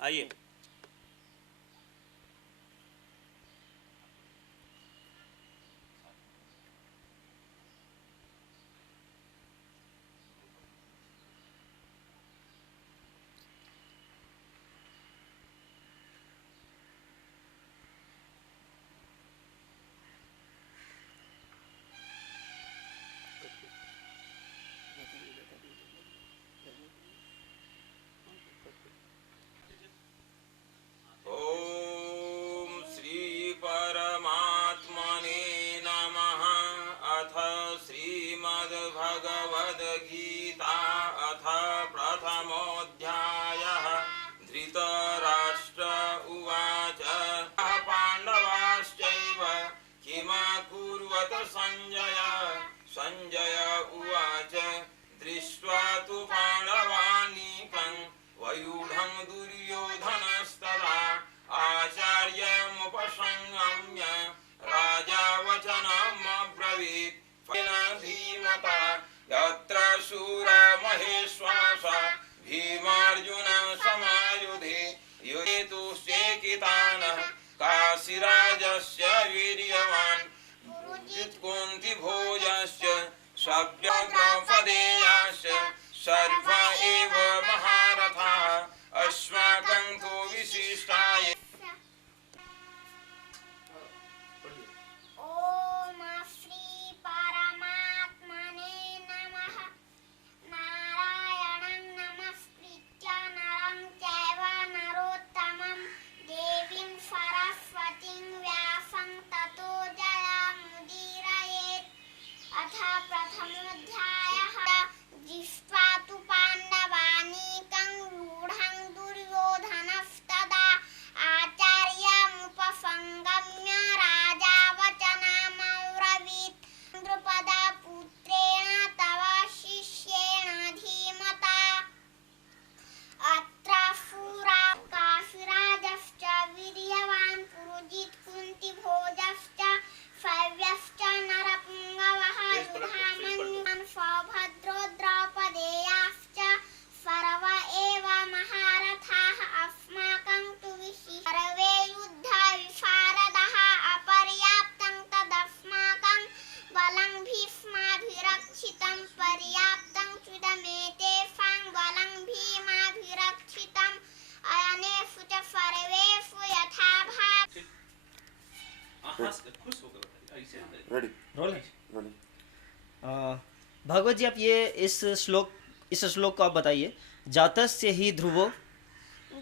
आइए। संजय उवाच दृष्ट्वा तु पाण्डवानीकं वयूढं दुर्योधनस्तदा आचार्यमुपसंगम्य राजा वचनमब्रवीत् धीमता यत्र शूरा महेश्वासा भीमार्जुन समायुधे युधेतुश्चेकितानः काशीराजस्य वीर्यवान् कुन्तिभोजश्च सव्यद्रौपदेयाश्च सर्व एव महारथाः अस्माकं तु विशिष्टाय। ओम श्री परमात्मने नमः। नारायणं नमस्कृत्य नरं चैव नरोत्तमं देवीं सरस्वतीं व्यासं ततो जयमुदीरयेत्। अथ प्रथमोऽध्यायः। दृष्ट्वा तु पाण्डवानीकं व्यूढं दुर्योधनस्तदा आचार्यमुपसंगम्य राजा वचनमब्रवीत् द्रुपदपुत्रेण तव शिष्येण धीमता अत्र शूरा काशीराजश्च वीर्यवान् पुरोजित् कुन्तिभोजश्च शैव्यश्च नरपुङ्गवः युधामन्युः सौभद्रो द्रौपदेयाश्च सर्व एव महारथाः अस्माकं तु सर्वे युद्धविशारदाः अपर्याप्तं तदस्माकं बलं भीष्माभिरक्षितं पर्याप्तं त्विदमेतेषां बलं भीमाभिरक्षितम् अयनेषु च सर्वेषु यथाभावम्। रेडी रोल है। रेडी। भागवत जी, आप ये इस श्लोक को आप बताइए। जातस्य हि ध्रुवो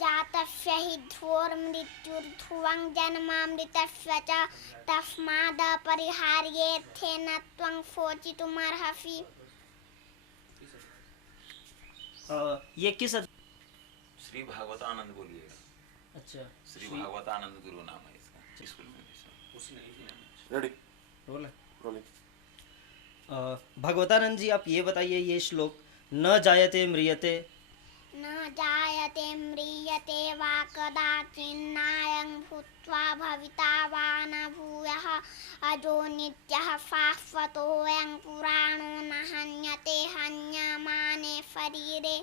जातस्य हि ध्रुवोर्मृत्युर्ध्रुवं जन्मामृतस्य च तस्मादपरिहार्येऽर्थेन त्वं शोचितुमर्हसि। ये किस श्री भागवतानंद बोलिएगा। अच्छा, श्री भागवतानंद गुरु नाम है इसका, स्कूल में भी उसने ही नाम है। रेडी रोल है। रोलिंग। भगवतानंद जी, आप ये बताइए, ये श्लोक न जायते म्रियते न जायते म्रियते वा कदाचिन्नायं भूत्वा भविता वा न भूयः अजो नित्यः शाश्वतोऽयं पुराणो न हन्यते हन्यमाने शरीरे।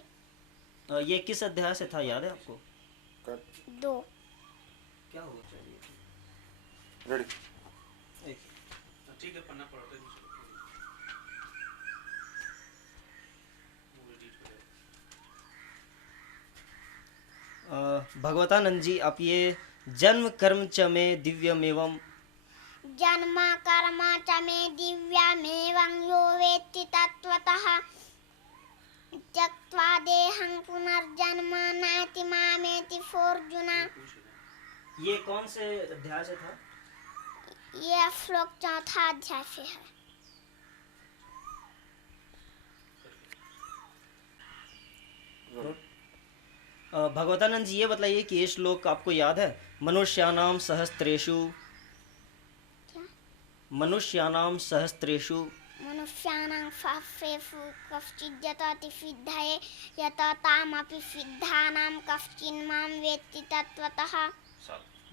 ये किस अध्याय से था, याद है आपको? कट। 2। क्या हो चाहिए? रेडी। ठीक है, पन्ना पढ़ो। भगवतानंद जी, आप ये जन्म कर्म च मे दिव्यमेवं जन्म कर्म च मे दिव्यमेवं यो वेत्ति तत्त्वतः त्यक्त्वा देहं पुनर्जन्म नाति मामेति सोऽर्जुन। ये कौन से अध्याय से था? ये श्लोक 4था अध्याय से है। भगवतानंद जी, ये बताइए कि ये श्लोक आपको याद है? मनुष्याणाम सहस्त्रेषु मनुष्याणाम सहस्त्रेषु कश्चिद् यतति सिद्धये यततामपि सिद्धानां कश्चिन् मां वेत्ति तत्त्वतः।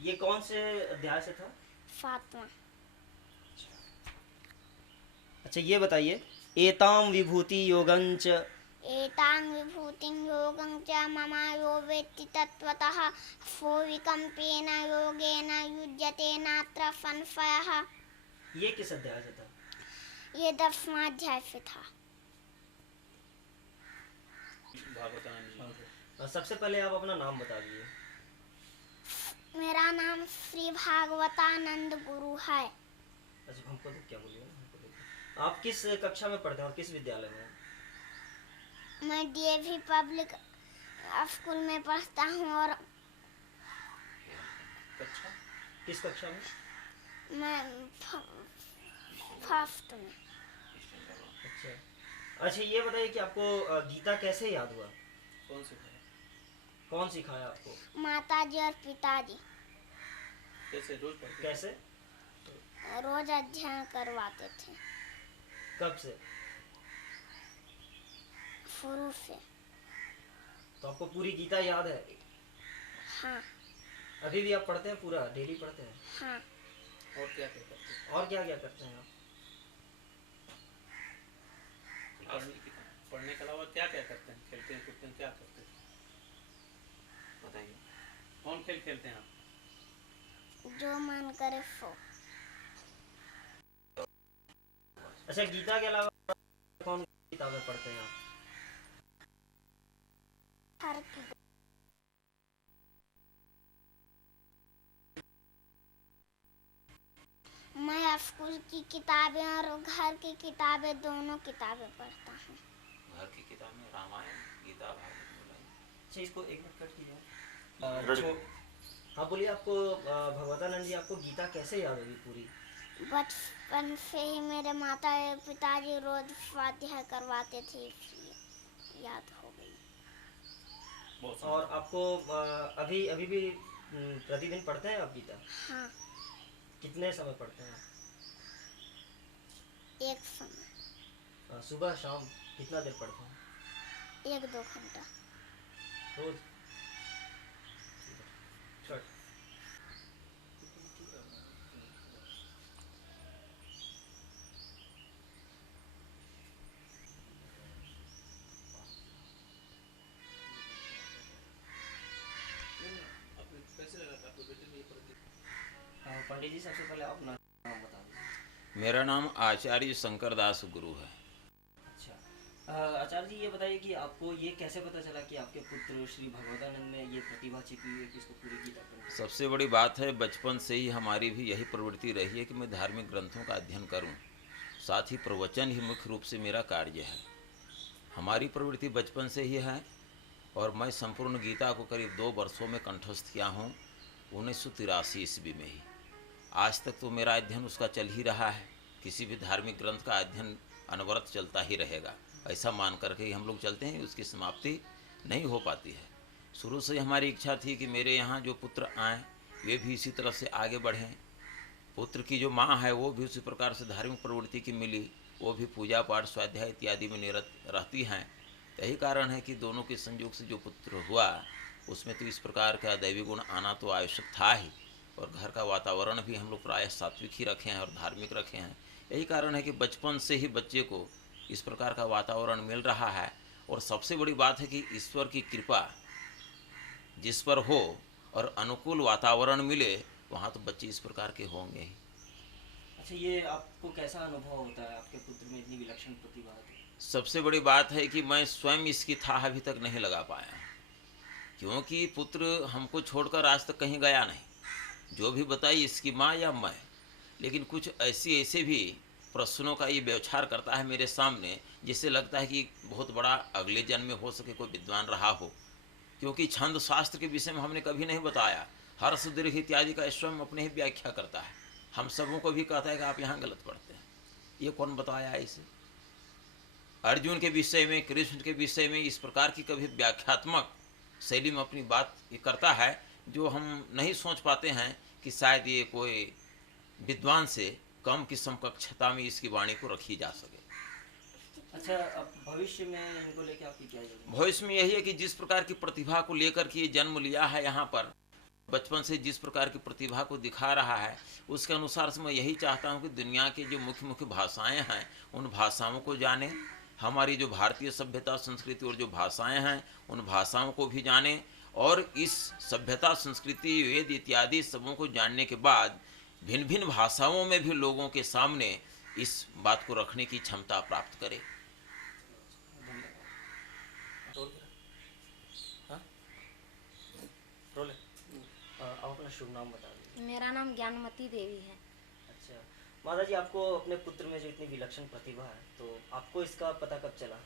ये कौन से अध्याय से था? 7वां। अच्छा, ये बताइए, एताम विभूति योगंच एतां विभूतिं योगं च मम यो वेत्ति तत्त्वतः फो विकम्पेन योगेन युज्यते नात्र संशयः। ये किस अध्याय से था? ये 10वां अध्याय से था। सबसे पहले आप अपना नाम बता दीजिए। मेरा नाम श्री भागवतानंद गुरु है। अच्छा हमको तो क्या बोलिए, हमको तो। आप किस कक्षा में पढ़ते हैं और किस विद्यालय में? मैं डीएवी पब्लिक स्कूल में पढ़ता हूँ और किस कक्षा में? मैं फर्स्ट में। अच्छा ये बताइए कि आपको गीता कैसे याद हुआ? कौन सिखाया आपको? माताजी और पिताजी। कैसे रोज पढ़ते? कैसे? रोज अध्ययन करवाते थे। कब से? शुरू से। तो आपको पूरी गीता याद है? हाँ। अभी भी आप पढ़ते हैं? पूरा डेली पढ़ते हैं? हाँ। और क्या क्या करते हैं? और क्या क्या करते हैं आप? पढ़ने के अलावा क्या क्या करते हैं? खेलते हैं, कूदते हैं, क्या करते हैं बताइए। कौन खेल खेलते हैं आप? जो मन करे सो। अच्छा गीता के अलावा कौन किताबें पढ़ते हैं आप? हर की। मैं स्कूल की किताबें और घर की किताबें दोनों किताबें पढ़ता हूँ। घर की किताब में रामायण, गीता, भागवत। अच्छा इसको एक मिनट कट कीजिए। रेडी। हाँ बोलिए, आपको भगवतानंद जी आपको गीता कैसे याद होगी पूरी? बचपन से ही मेरे माता पिताजी रोज स्वाध्याय करवाते थे, इसलिए याद हो गई। और आपको अभी अभी भी प्रतिदिन पढ़ते हैं आप गीता? हाँ। कितने समय पढ़ते हैं? एक समय। सुबह शाम कितना देर पढ़ते हैं? 1-2 घंटा रोज? पंडित जी सबसे पहले अपना नाम बता दीजिए। मेरा नाम आचार्य शंकर दास गुरु है। अच्छा आचार्य जी ये बताइए कि आपको ये कैसे पता चला कि आपके पुत्र श्री भगवतानंद में ये प्रतिभा छिपी हुई है कि इसको पूरी गीता पढ़नी? सबसे बड़ी बात है, बचपन से ही हमारी भी यही प्रवृत्ति रही है कि मैं धार्मिक ग्रंथों का अध्ययन करूं। साथ ही प्रवचन ही मुख्य रूप से मेरा कार्य है। हमारी प्रवृत्ति बचपन से ही है और मैं संपूर्ण गीता को करीब 2 वर्षों में कंठस्थ किया हूँ, 1983 ईस्वी में ही। आज तक तो मेरा अध्ययन उसका चल ही रहा है। किसी भी धार्मिक ग्रंथ का अध्ययन अनवरत चलता ही रहेगा, ऐसा मान करके ही हम लोग चलते हैं। उसकी समाप्ति नहीं हो पाती है। शुरू से हमारी इच्छा थी कि मेरे यहाँ जो पुत्र आएँ वे भी इसी तरह से आगे बढ़ें। पुत्र की जो माँ है वो भी उसी प्रकार से धार्मिक प्रवृत्ति की मिली, वो भी पूजा पाठ स्वाध्याय इत्यादि में निरत रहती हैं। यही कारण है कि दोनों के संयोग से जो पुत्र हुआ उसमें तो इस प्रकार का दैवी गुण आना तो आवश्यक था ही, और घर का वातावरण भी हम लोग प्रायः सात्विक ही रखे हैं और धार्मिक रखे हैं। यही कारण है कि बचपन से ही बच्चे को इस प्रकार का वातावरण मिल रहा है। और सबसे बड़ी बात है कि ईश्वर की कृपा जिस पर हो और अनुकूल वातावरण मिले, वहाँ तो बच्चे इस प्रकार के होंगे ही। अच्छा ये आपको कैसा अनुभव होता है आपके पुत्र में इतनी विलक्षण प्रतिभा है? सबसे बड़ी बात है कि मैं स्वयं इसकी था अभी तक नहीं लगा पाया, क्योंकि पुत्र हमको छोड़कर आज तक कहीं गया नहीं। जो भी बताई इसकी माँ या मैं, लेकिन कुछ ऐसे भी प्रश्नों का ये व्यवचार करता है मेरे सामने, जिससे लगता है कि बहुत बड़ा अगले जन्म में हो सके कोई विद्वान रहा हो। क्योंकि छंद शास्त्र के विषय में हमने कभी नहीं बताया। हर्ष दीर्घ इत्यादि का स्वयं अपने ही व्याख्या करता है। हम सबों को भी कहता है कि आप यहाँ गलत पढ़ते हैं। ये कौन बताया है इसे? अर्जुन के विषय में, कृष्ण के विषय में इस प्रकार की कभी व्याख्यात्मक शैली में अपनी बात ये करता है, जो हम नहीं सोच पाते हैं कि शायद ये कोई विद्वान से कम की समकक्षता में इसकी वाणी को रखी जा सके। अच्छा अब भविष्य में इनको लेकर आपकी क्या योजना? भविष्य में यही है कि जिस प्रकार की प्रतिभा को लेकर के जन्म लिया है यहाँ पर, बचपन से जिस प्रकार की प्रतिभा को दिखा रहा है, उसके अनुसार से मैं यही चाहता हूँ कि दुनिया की जो मुख्य मुख्य भाषाएं हैं उन भाषाओं को जाने, हमारी जो भारतीय सभ्यता संस्कृति और जो भाषाएं हैं उन भाषाओं को भी जानें, और इस सभ्यता संस्कृति वेद इत्यादि सबों को जानने के बाद भिन्न भिन्न भाषाओं में भी लोगों के सामने इस बात को रखने की क्षमता प्राप्त करें। आप अपना शुभ नाम बता दीजिए। मेरा नाम ज्ञानमती देवी है। अच्छा माता जी, आपको अपने पुत्र में जो इतनी विलक्षण प्रतिभा है, तो आपको इसका पता कब चला?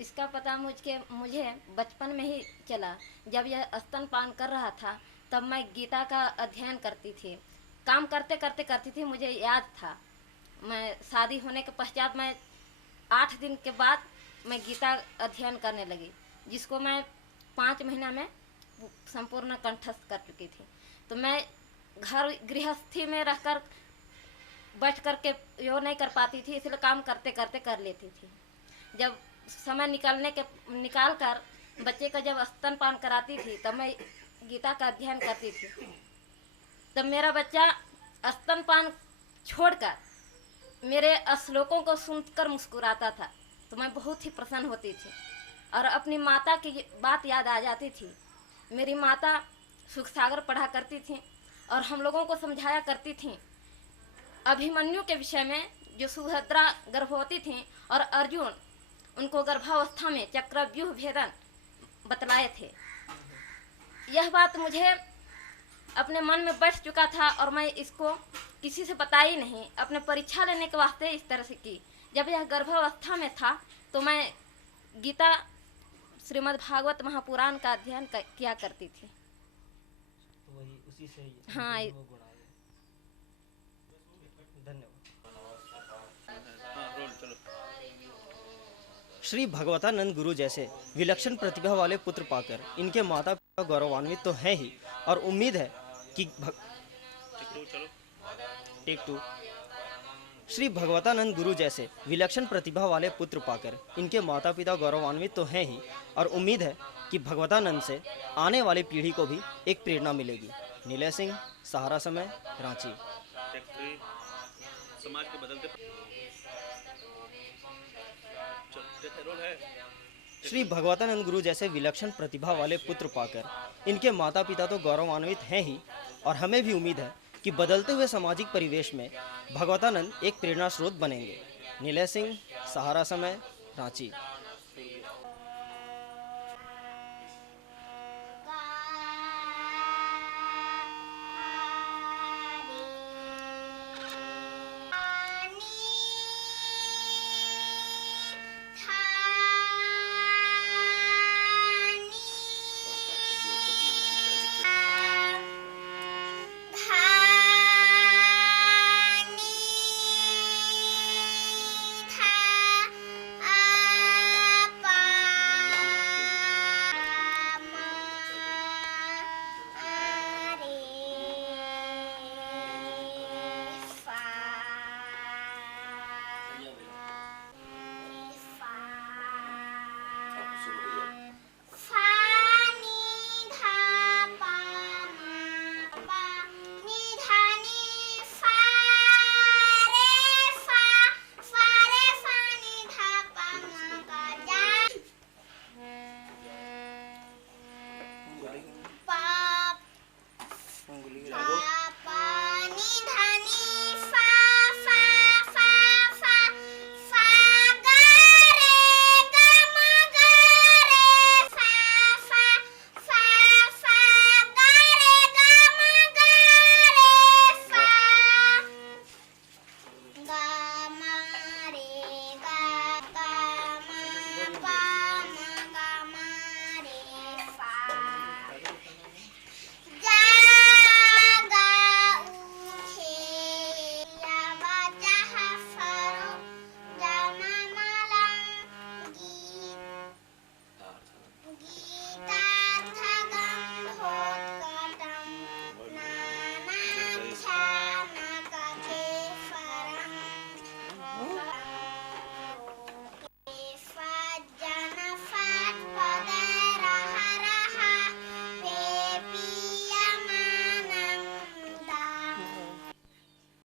इसका पता मुझे बचपन में ही चला। जब यह स्तनपान कर रहा था तब मैं गीता का अध्ययन करती थी। काम करते करते करती थी, मुझे याद था। मैं शादी होने के पश्चात मैं 8 दिन के बाद मैं गीता अध्ययन करने लगी, जिसको मैं 5 महीना में संपूर्ण कंठस्थ कर चुकी थी। तो मैं घर गृहस्थी में रहकर बैठ कर के यो नहीं कर पाती थी, इसलिए काम करते करते कर लेती थी। जब समय निकाल कर बच्चे का जब स्तनपान कराती थी तब मैं गीता का अध्ययन करती थी। तब मेरा बच्चा स्तनपान छोड़कर मेरे श्लोकों को सुनकर मुस्कुराता था, तो मैं बहुत ही प्रसन्न होती थी और अपनी माता की बात याद आ जाती थी। मेरी माता सुख सागर पढ़ा करती थी और हम लोगों को समझाया करती थी अभिमन्यु के विषय में, जो सुभद्रा गर्भवती थी और अर्जुन उनको गर्भावस्था में चक्रव्यूह भेदन बतलाए थे। यह बात मुझे अपने मन में बैठ चुका था और मैं इसको किसी से बताई नहीं। अपने परीक्षा लेने के वास्ते इस तरह से की। जब यह गर्भावस्था में था तो मैं गीता श्रीमद् भागवत महापुराण का अध्ययन किया करती थी। तो वही उसी से ही हाँ, वो गुण आ गए। धन्यवाद। श्री भगवतानंद गुरु जैसे विलक्षण प्रतिभा वाले पुत्र पाकर इनके माता पिता गौरवान्वित तो हैं ही, और उम्मीद है कि टेक 2। श्री भगवतानंद गुरु जैसे विलक्षण प्रतिभा वाले पुत्र पाकर इनके माता पिता गौरवान्वित तो हैं ही, और उम्मीद है कि भगवतानंद से आने वाली पीढ़ी को भी एक प्रेरणा मिलेगी। नीलय सिंह, सहारा समय, रांची। समाज के बदलते श्री भगवतानंद गुरु जैसे विलक्षण प्रतिभा वाले पुत्र पाकर इनके माता पिता तो गौरवान्वित हैं ही, और हमें भी उम्मीद है कि बदलते हुए सामाजिक परिवेश में भगवतानंद एक प्रेरणा स्रोत बनेंगे। नीलय सिंह, सहारा समय, रांची।